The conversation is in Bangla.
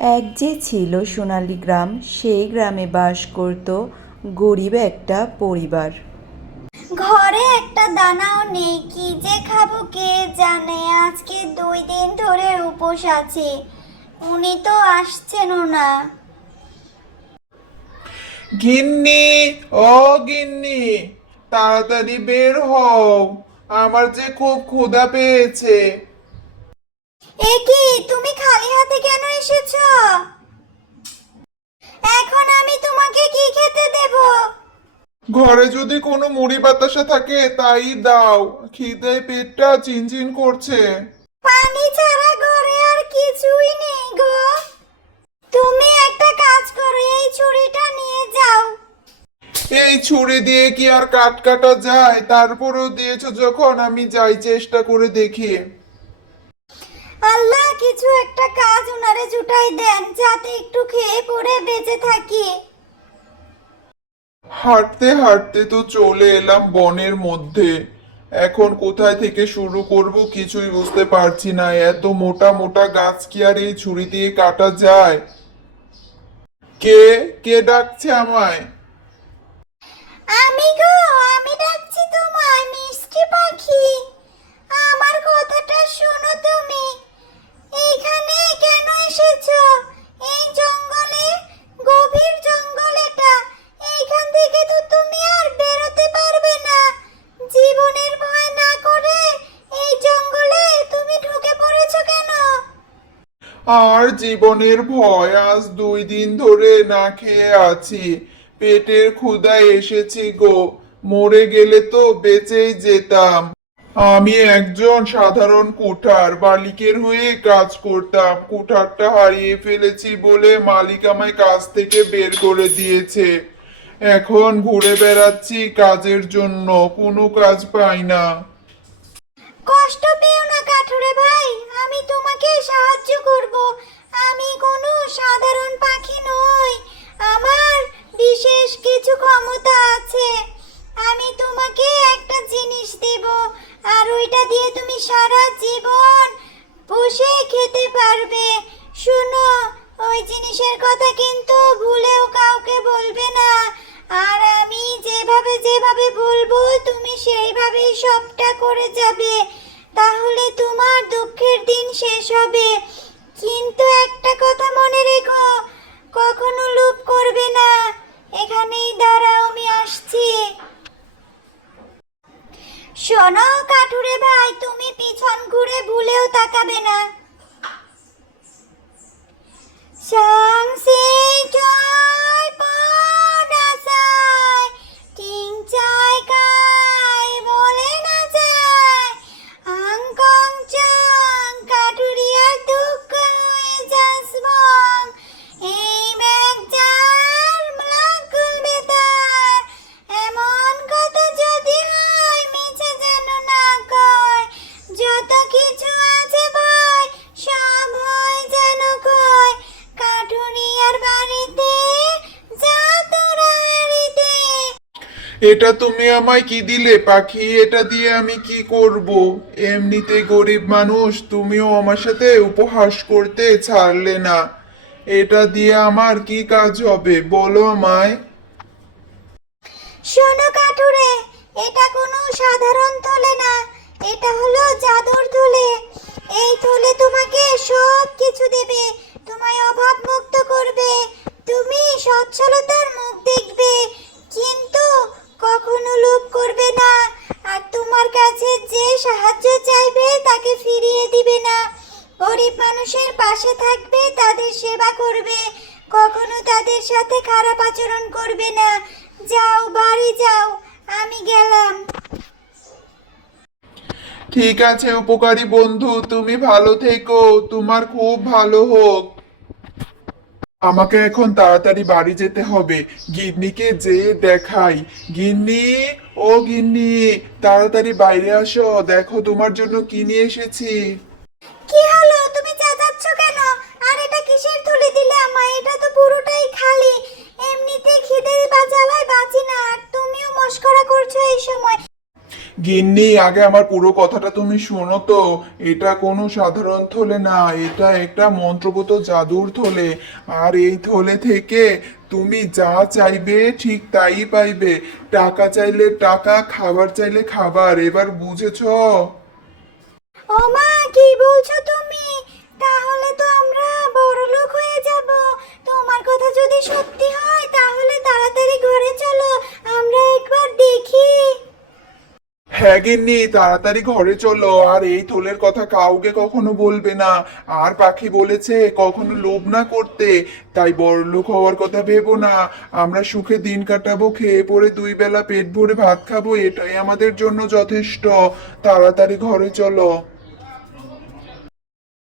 এক যে ছিল সোনালি গ্রাম সেই গ্রামে বাস করত গরিব একটা পরিবার। ঘরে একটা দানাও নেই কি যে খাব কে জানে? আজকে দুই দিন ধরে উপোস আছি উনি তো আসছেনও না। গিন্নি ও গিন্নি তাড়াতাড়ি বের হও আমার যে খুব ক্ষুধা পেয়েছে। এ কি তুমি খালি হাতে কেন এসেছ? এখন আমি তোমাকে কি খেতে দেব? ঘরে যদি কোনো মুড়ি বাতাসা থাকে তাই দাও। খিদে পেটটা চিনচিন করছে। পানি ছাড়া ঘরে আর কিছুই নেই গো। তুমি একটা কাজ করো এই ছুরিটা নিয়ে যাও। এই ছুরি দিয়ে কি আর কাট কাটা যায়? তারপরেও দিয়েছ যখন আমি যাই চেষ্টা করে দেখি। আল্লাহ কিছু একটা কাজ উনারে জুটাই দেন যাতে একটু খেয়ে পরে বেঁচে থাকি। হাঁটতে হাঁটতে তো চলে এলাম বনের মধ্যে। এখন কোথায় থেকে শুরু করব কিছুই বুঝতে পারছি না এত মোটা মোটা গাছ কি আর এই ছুরি দিয়ে কাটা যায়? কে কে ডাকছে আমায়? আমি গো আমি ডাকছি তোমায় মিষ্টি পাখি। আর জীবনের ভয় আজ দুই দিন ধরে না খেয়ে আছি। পেটের ক্ষুধায় এসেছি গো, মরে গেলে তো বেঁচেই যেতাম। আমি একজন সাধারণ কুঠার, মালিকের হয়ে কাজ করতাম। কুঠারটা হারিয়ে ফেলেছি বলে মালিক আমায় কাজ থেকে বের করে দিয়েছে। এখন ঘুরে বেড়াচ্ছি কাজের জন্য, কোনো কাজ পাই না। কষ্ট না কাঠুরে ভাই? আমি তোমাকে সাহায্য করব। আমি কোনো সাধারণ পাখি নই। আমার বিশেষ কিছু ক্ষমতা আছে। আমি তোমাকে একটা জিনিস দেব, আর ওইটা দিয়ে তুমি সারা জীবন বসে খেতে পারবে। শোনো, ওই জিনিসের কথা কিন্তু ভুলেও কাউকে বলবে না। আর আমি যেভাবে যেভাবে বলব, তুমি সেইভাবেই সবটা করে যাবে। তাহলে দুঃখের দিন শেষ হবে। কিন্তু একটা কথা মনে রেখো, কখনো লোভ করবে না। এখানেই দাঁড়াও, আমি আসছি। শোনো, কাঠুরে ভাই, তুমি পিছন ঘুরে ভুলেও তাকাবে না। সংসে এটা তুমি আমায় কি দিলে, পাখি? এটা দিয়ে আমি কি করব? এমনিতে গরিব মানুষ, তুমিও আমার সাথে উপহাস করতে ছাড়লে না। এটা দিয়ে আমার কি কাজ হবে, বলো আমায়। শোনো কাঠুরে, এটা কোনো সাধারণ থলে না। এটা হলো জাদুর থলে ফিরিয়ে দিবে না। গরিব মানুষের পাশে থাকবে, তাদের সেবা করবে। কখনো তাদের সাথে খারাপ আচরণ করবে না। যাও, বাড়ি যাও, আমি গেলাম। ঠিক আছে, উপকারী বন্ধু, তুমি ভালো থেকো। তোমার খুব ভালো হোক। আমাকে এখন তাড়াতাড়ি বাড়ি যেতে হবে। গিন্নিকে যে দেখাই। গিন্নি, ও গিন্নি, তাড়াতাড়ি বাইরে আসো। দেখো তোমার জন্য কি নিয়ে এসেছি। কি হলো? তুমি কেন? আর এটা কিসের দিলে এটা তো পুরোটাই খালি। এমনিতে খিদে বা বাঁচি না আর তুমিও মস্করা করছ এই সময় গিন্নি, আগে আমার পুরো কথাটা তুমি শোনো তো। এটা কোনো সাধারণ থলে না, এটা একটা মন্ত্রগত জাদুর থলে। আর এই থলে থেকে তুমি যা চাইবে ঠিক তাই পাইবে। টাকা চাইলে টাকা, খাবার চাইলে খাবার। এবার বুঝেছ? ও মা, কি বলছো তুমি? হ্যাঁ গিন্নি, তাড়াতাড়ি ঘরে চলো। আর এই থলের কথা কাউকে কখনো বলবে না। আর পাখি বলেছে কখনো লোভ না করতে। তাই বড়লোক হওয়ার কথা ভেবো না। আমরা সুখে দিন কাটাবো, খেয়ে পরে দুই বেলা পেট ভরে ভাত খাব, এটাই আমাদের জন্য যথেষ্ট। তাড়াতাড়ি ঘরে চলো।